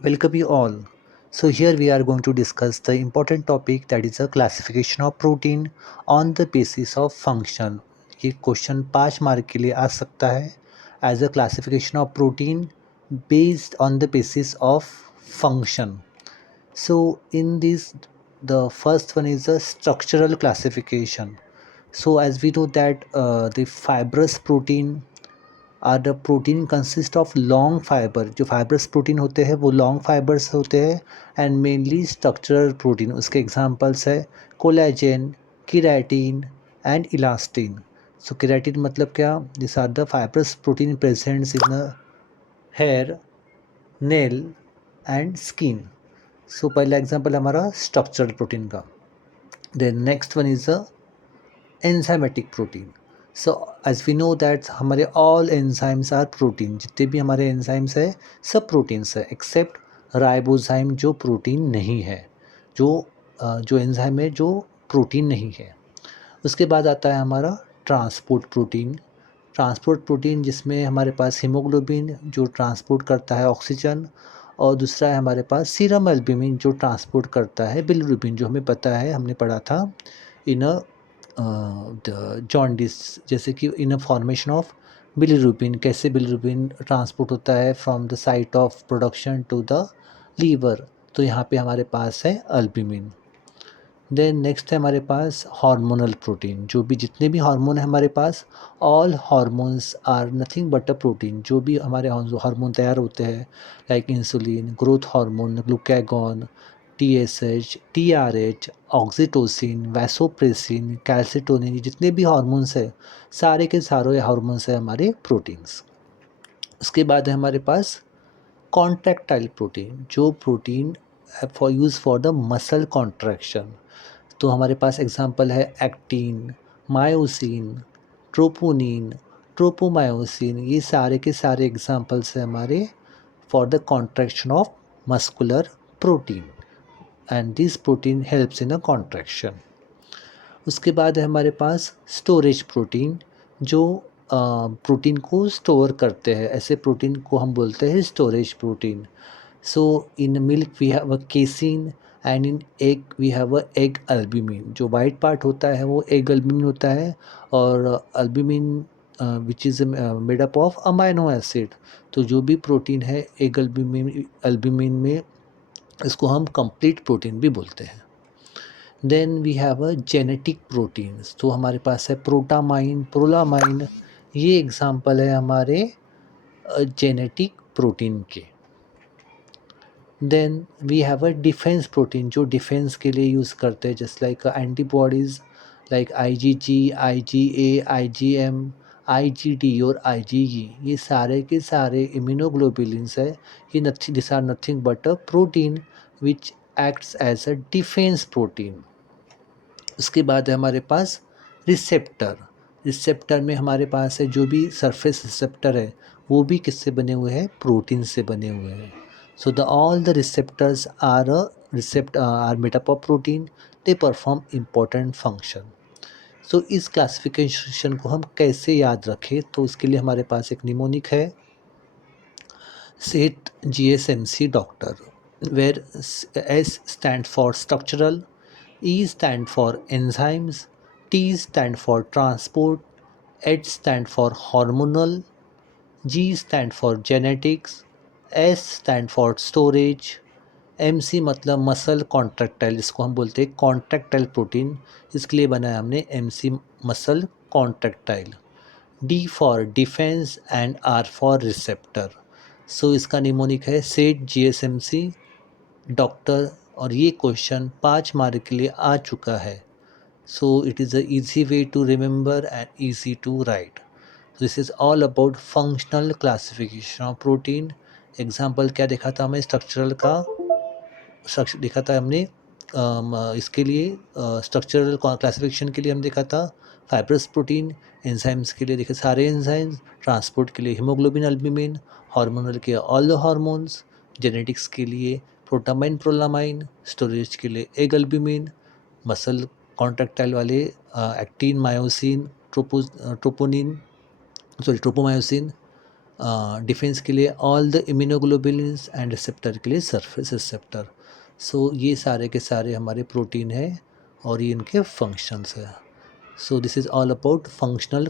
Welcome you all. So here we are going to discuss the important topic that is a classification of protein on the basis of function. ये question 5 mark के लिए आ सकता है as a classification of protein based on the basis of function. So in this, the first one is a structural classification. So as we know that the fibrous protein are the protein consist of long fiber जो fibrous protein होते हैं वो long fibers होते हैं and mainly structural protein उसके examples है collagen keratin and elastin so keratin मतलब क्या this are the fibrous protein presents in the hair nail and skin so पहला एग्जांपल हमारा स्ट्रक्चरल प्रोटीन का then next one is a enzymatic protein so as we know that हमारे all enzymes are protein जितने भी हमारे enzymes है सब proteins है एक्सेप्ट राइबोजाइम जो प्रोटीन नहीं है जो जो एंजाइम है जो प्रोटीन नहीं है उसके बाद आता है हमारा ट्रांसपोर्ट प्रोटीन जिसमें हमारे पास हीमोग्लोबिन जो ट्रांसपोर्ट करता है ऑक्सीजन और दूसरा है हमारे पास सीरम एल्ब्यूमिन जो ट्रांसपोर्ट करता है बिलिरुबिन जो हमें पता है हमने पढ़ा था इन अ जॉन्डिस जैसे कि in a formation of bilirubin कैसे बिलिरुबिन ट्रांसपोर्ट होता है from the site of production to the liver तो यहाँ पे हमारे पास है अल्ब्यूमिन देन नेक्स्ट है हमारे पास हार्मोनल प्रोटीन जो भी जितने भी हार्मोन है हमारे पास all hormones are nothing but a protein जो भी हमारे हार्मोन तैयार होते हैं like insulin growth hormone glucagon TSH TRH oxytocin vasopressin calcitonin जितने भी हार्मोन्स है सारे के सारे हार्मोन्स है हमारे प्रोटीन्स उसके बाद है हमारे पास कॉन्ट्रैक्टाइल प्रोटीन जो protein for use for the muscle contraction तो हमारे पास एग्जांपल है एक्टिन मायोसिन ट्रोपोनिन ट्रोपोमायोसिन ये सारे के सारे एग्जांपल्स हैं हमारे for the contraction of muscular protein and this protein helps in a contraction उसके बाद है हमारे पास स्टोरेज प्रोटीन जो प्रोटीन को स्टोर करते हैं ऐसे प्रोटीन को हम बोलते हैं storage protein so in milk we have a casein and in egg we have a egg albumin जो वाइट पार्ट होता है वो एग अल्ब्यूमिन होता है और albumin which is made up of amino acid तो जो भी प्रोटीन है एग अल्ब्यूमिन में इसको हम कंप्लीट प्रोटीन भी बोलते हैं then we have a genetic proteins तो हमारे पास है प्रोटामाइन प्रोलामाइन ये एग्जांपल है हमारे जेनेटिक प्रोटीन के then we have a defence protein जो डिफेंस के लिए यूज़ करते हैं just like antibodies like IgG IgA IgM IgD और आईजीई ये सारे के सारे इम्यूनोग्लोबुलिन्स है ये nothing this are nothing but a protein which acts as a defence protein उसके बाद है हमारे पास रिसेप्टर रिसेप्टर में हमारे पास है जो भी सरफेस रिसेप्टर है वो भी किससे बने हुए हैं प्रोटीन से बने हुए हैं so the all the receptors are are made up of protein they perform important function so इस क्लासिफिकेशन को हम कैसे याद रखें तो उसके लिए हमारे पास एक निमोनिक है set GSMC doctor where S stand for structural, E stand for enzymes, T stand for transport, H stand for hormonal, G stand for genetics, S stand for storage, MC मतलब मसल कॉन्ट्रैक्टाइल इसको हम बोलते हैं contractile protein इसके लिए बनाया हमने MC muscle contractile D for defence and R for receptor so इसका निमोनिक है सेट GSMC डॉक्टर और ये क्वेश्चन 5 मार्क के लिए आ चुका है so it is a easy way to remember and easy to write this is all about functional classification of protein example क्या देखा था हमें स्ट्रक्चरल का स्ट्रक्चर देखा था हमने इसके लिए स्ट्रक्चरल क्लासिफिकेशन के लिए हम देखा था फाइब्रस प्रोटीन एंजाइम्स के लिए देखे सारे एंजाइम्स ट्रांसपोर्ट के लिए हीमोग्लोबिन अल्ब्यूमिन हार्मोनल के ऑल द हार्मोन्स जेनेटिक्स के लिए प्रोटामाइन प्रोलामाइन स्टोरेज के लिए एग अल्ब्यूमिन मसल कॉन्ट्रैक्टाइल वाले actin myosin troponin sorry tropomyosin defence के लिए all the immunoglobulins and receptor के लिए सरफेस रिसेप्टर। सो ये सारे के सारे हमारे प्रोटीन है और ये इनके फंक्शंस है। So this is all about functional